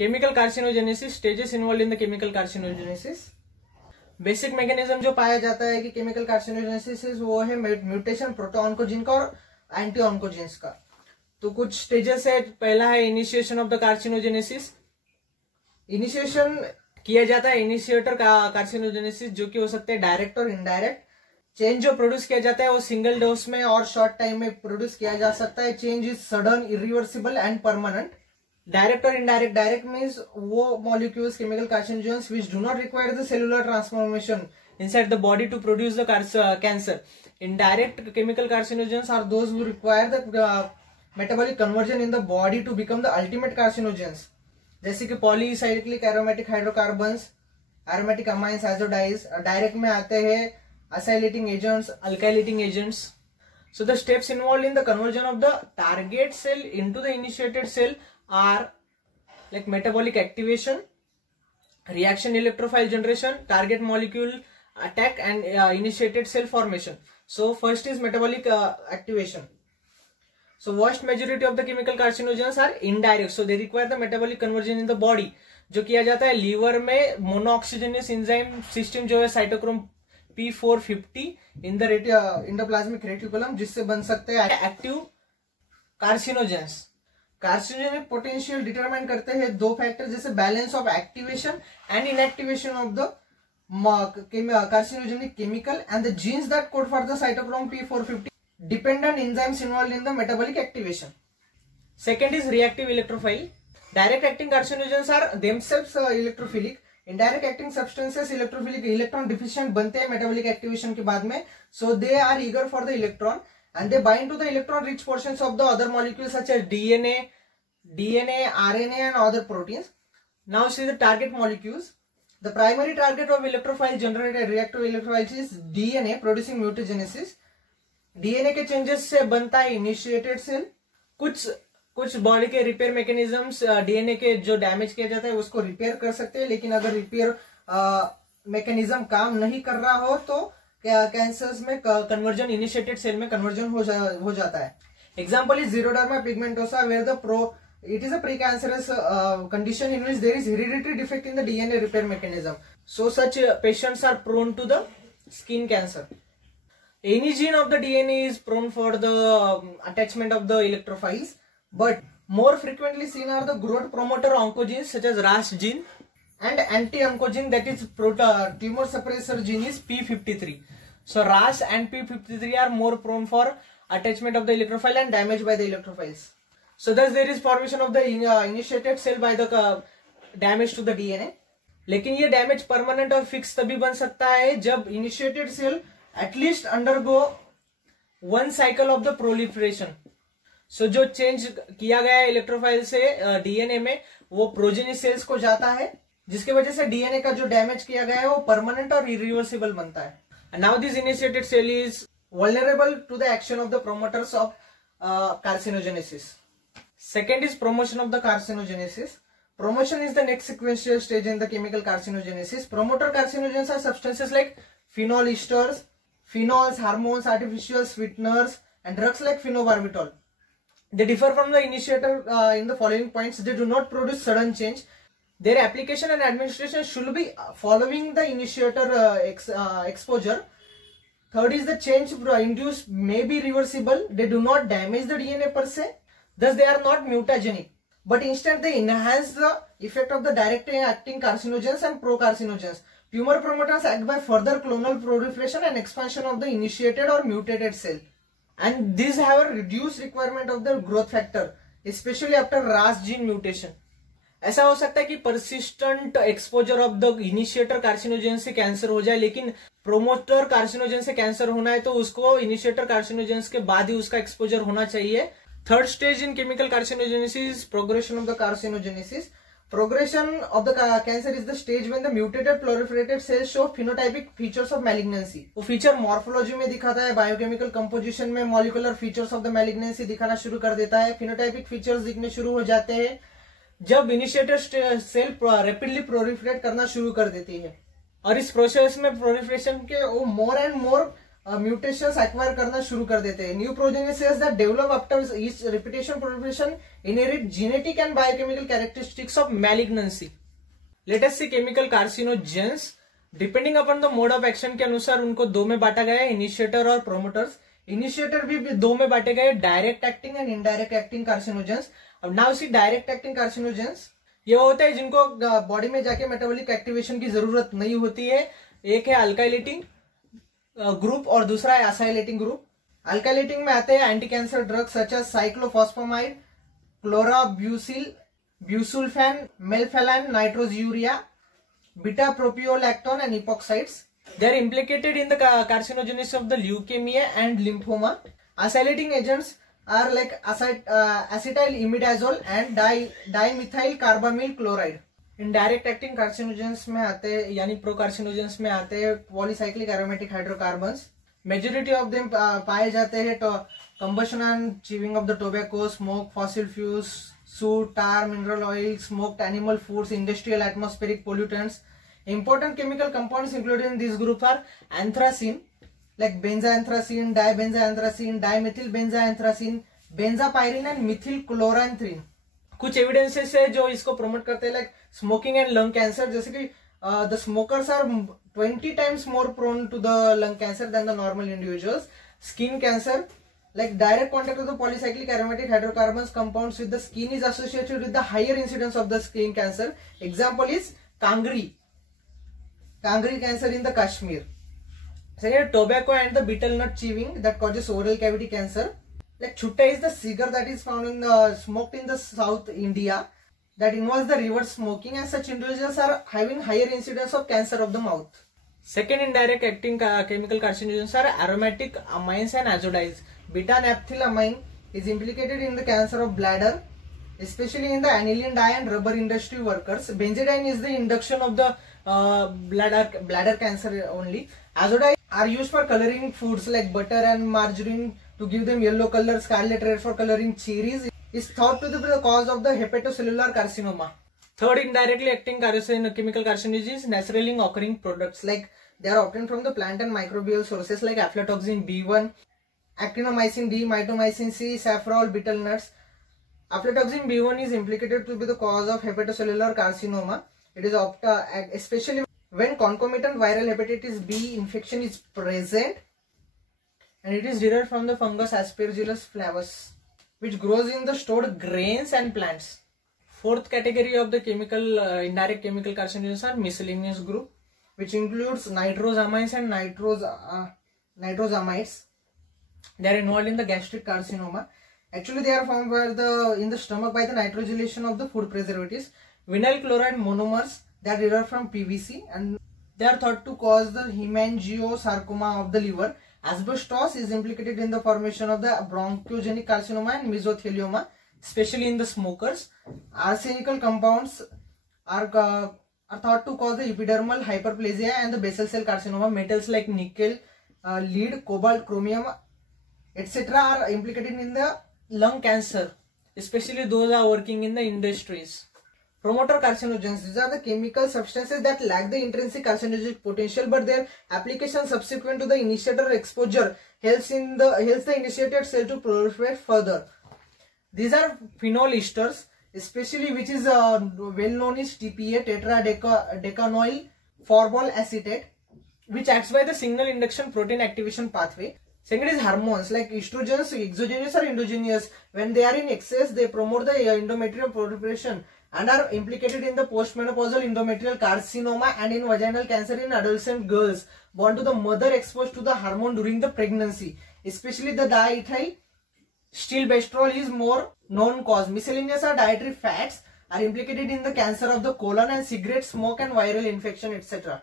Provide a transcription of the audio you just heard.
Chemical carcinogenesis, stages involve in the chemical carcinogenesis. Basic mechanism जो पाया जाता है कि केमिकल कार्सिनोजेनेसिस वो है म्यूटेशन प्रोटोऑन्कोजीन का और एंटी ऑन्कोजीन्स का। तो कुछ स्टेजेस है। पहला है initiation of the carcinogenesis. Initiation किया जाता है इनिशिएटर का कार्सिनोजेनेसिस, जो कि हो सकते हैं डायरेक्ट और इनडायरेक्ट। चेंज जो प्रोड्यूस किया जाता है वो सिंगल डोज में और शॉर्ट टाइम में प्रोड्यूस किया जा सकता है। Change is sudden, irreversible and permanent. Direct और इनडायरेक्ट, डायरेक्ट मीन्स वो molecules chemical carcinogens which do not require the cellular transformation inside the body to produce the cancer. Indirect chemical carcinogens are those who require the metabolic conversion in the body to become the ultimate carcinogens, जैसे कि polycyclic aromatic hydrocarbons, aromatic amines, azo dyes. Direct में आते हैं acylating agents, alkylating agents. So the steps involved in the conversion of the target cell into the initiated cell are like metabolic activation, reaction electrophile generation, target molecule attack, and initiated cell formation. So first is metabolic activation. So vast majority of the chemical carcinogens are indirect, so they require the metabolic conversion in the body. जो किया जाता है liver में मोनोऑक्सीजनेस enzyme system जो है cytochrome P450 in the endoplasmic reticulum, जिससे बन सकते हैं active carcinogens. Carcinogenic potential determine करते हैं दो फैक्टर, जैसे balance of activation and inactivation of the carcinogenic chemical and the genes that code for the cytochrome P450 dependent enzymes involved in the metabolic activation. Second is reactive electrophile. Direct acting carcinogens are themselves electrophilic. Indirect acting substances electrophilic, electron deficient बनते हैं metabolic activation के बाद में, so they are eager for the electron and they bind to the electron rich portions of the other molecules such as DNA, RNA and other proteins. Now see the target molecules. The primary target of electrophile generated reactive electrophiles is DNA producing mutagenesis. DNA के changes से बनता है initiated cell. कुछ body के repair mechanisms DNA के जो damage किया जाता है उसको रिपेयर कर सकते हैं, लेकिन अगर रिपेयर मैकेनिज्म काम नहीं कर रहा हो तो कैंसर्स में कन्वर्जन इनिशिएटेड सेल में कन्वर्जन हो जाता है। Example is xeroderma pigmentosa where the it is a precancerous condition in which there is hereditary defect in the DNA repair mechanism. So such patients are prone to the skin cancer. Any gene of the DNA is prone for the attachment of the electrophiles, but more frequently seen are the growth promoter oncogenes such as RAS gene and anti-oncogene, that is tumor suppressor gene is P53. So RAS and P53 are more prone for attachment of the electrophile and damage by the electrophiles. So thus there is formation of the initiated cell by the damage to the DNA. लेकिन ये damage permanent और fix तभी बन सकता है जब initiated cell at least undergo one cycle of the proliferation. So जो change किया गया है इलेक्ट्रोफाइल से डीएनए में वो प्रोजेनी सेल्स को जाता है, जिसकी वजह से डीएनए का जो डैमेज किया गया है वो परमानेंट और इरिवर्सिबल बनता है। Now this initiated cell is vulnerable to the action of the promoters of carcinogenesis. Second is promotion of the carcinogenesis. Promotion is the next sequential stage in the chemical carcinogenesis. Promoter carcinogens are substances like phenol esters, phenols, hormones, artificial sweeteners, and drugs like phenobarbital. They differ from the initiator in the following points. They do not produce sudden change. Their application and administration should be following the initiator exposure. Third is the change induced may be reversible. They do not damage the DNA per se. Thus they are not mutagenic, but instead they enhance the effect of the direct acting carcinogens and procarcinogens. Tumor promoters act by further clonal proliferation and expansion of the initiated or mutated cell, and these have a reduced requirement of the growth factor, especially after RAS gene mutation. ऐसा हो सकता है कि persistent exposure of the initiator carcinogen से cancer हो जाए, लेकिन promoter carcinogen से कैंसर होना है तो उसको इनिशिएटर कार्सिनोजेंस के बाद ही उसका एक्सपोजर होना चाहिए. Third stage in chemical carcinogenesis is progression of the carcinogenesis. Progression of the cancer is the stage when the mutated proliferated cells show phenotypic features of malignancy. वो फीचर मॉर्फोलॉजी में दिखाता है, biochemical composition में molecular features of the malignancy दिखाना शुरू कर देता है. फिनोटाइपिक फीचर्स दिखने शुरू हो जाते हैं जब इनिशिएटेड सेल रैपिडली प्रोलिफरेट करना शुरू कर देती है, और इस प्रोसेस में प्रोलिफरेशन के वो more and more mutations acquire करना शुरू कर देते हैं. New progenesis that develop after each repetition proliferation inherit genetic and biochemical characteristics of malignancy. Let us see chemical carcinogens. Depending upon the mode of action के अनुसार उनको दो में बांटा गया है, इनिशिएटर और प्रोमोटर्स. इनिशिएटर भी दो में बांटे गए, direct acting and indirect acting carcinogens. अब now see direct acting carcinogens. ये होता है जिनको बॉडी में जाके मेटाबॉलिक एक्टिवेशन की जरूरत नहीं होती है. एक है अल्काइलेटिंग ग्रुप और दूसरा है एसाइलेटिंग ग्रुप. अल्काइलेटिंग में आते हैं anti cancer drugs such as cyclophosphamide, chlorambucil, busulfan, melphalan, nitrosourea, beta propiolactone and epoxides. They are implicated in the carcinogenesis of the leukemia and lymphoma. Acylating agents are like acetyl imidazole and dimethyl carbamyl chloride. Indirect acting carcinogens में आते हैं यानी pro carcinogens में आते हैं polycyclic aromatic hydrocarbons. Majority of them पाए जाते हैं तो combustion and chewing of the tobacco, smoke, fossil fuels, suit, tar, mineral oil, smoked animal foods, industrial atmospheric pollutants. Important chemical compounds included in this group are anthracene, like benzoanthracene, dibenzoanthracene, dimethylbenzoanthracene, benzapyrene and methylchloranthrene. कुछ evidences है जो इसको promote करते हैं, like smoking and lung cancer. जैसे कि the smokers are 20 times more prone to the lung cancer than the normal individuals. Skin cancer, like direct contact of the polycyclic aromatic hydrocarbons compounds with the skin is associated with the higher incidence of the skin cancer. Example is Kangri cancer in the Kashmir. Second, tobacco and the betel nut chewing that causes oral cavity cancer. Like chutta is the cigar that is found in the smoked in the South India that involves the reverse smoking, and such individuals are having higher incidence of cancer of the mouth. Second, indirect acting chemical carcinogens are aromatic amines and azidides. Beta-naphthylamine is implicated in the cancer of bladder, especially in the aniline dye and rubber industry workers. Benzidine is the induction of the bladder cancer only. Azidides are used for coloring foods like butter and margarine to give them yellow color. Scarlet red for coloring cherries is thought to be the cause of the hepatocellular carcinoma. Third, indirectly acting chemical carcinogens is naturally occurring products, like they are obtained from the plant and microbial sources like aflatoxin B1, actinomycin D, mitomycin C, saffrol, betel nuts. Aflatoxin B1 is implicated to be the cause of hepatocellular carcinoma. It is especially when concomitant viral hepatitis B infection is present, and it is derived from the fungus Aspergillus flavus, which grows in the stored grains and plants. Fourth category of the indirect chemical carcinogens are miscellaneous group, which includes nitrosamines and nitrosamides. They are involved in the gastric carcinoma. Actually, they are formed in the stomach by the nitrogenation of the food preservatives. Vinyl chloride monomers that derive from PVC, and they are thought to cause the hemangiosarcoma of the liver. Asbestos is implicated in the formation of the bronchogenic carcinoma and mesothelioma, especially in the smokers. Arsenical compounds are thought to cause the epidermal hyperplasia and the basal cell carcinoma. Metals like nickel, lead, cobalt, chromium, etc. are implicated in the lung cancer, especially those are working in the industries. Promoter carcinogens, these are the chemical substances that lack the intrinsic carcinogenic potential, but their application subsequent to the initiator exposure helps the initiated cell to proliferate further. These are phenol esters, especially which is well known as TPA, tetradecanoyl formol acetate, which acts by the signal induction protein activation pathway. Second is hormones like estrogens, exogenous or endogenous. When they are in excess, they promote the endometrial proliferation and are implicated in the postmenopausal endometrial carcinoma and in vaginal cancer in adolescent girls born to the mother exposed to the hormone during the pregnancy. Especially the diethyl stilbestrol is more known cause. Miscellaneous or dietary fats are implicated in the cancer of the colon and cigarette smoke and viral infection, etc.